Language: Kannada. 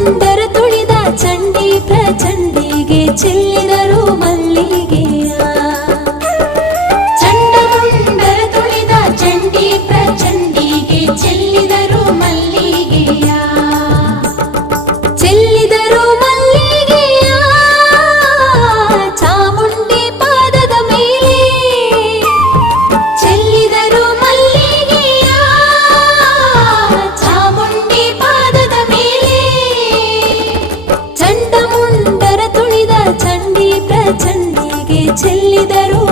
ಸುಂದರ ತುಳಿದ ಚಂಡಿ ಪ್ರಚಂಡಿಗೆ ಚೆಲ್ಲಿದರು ಮಲ್ಲಿ líder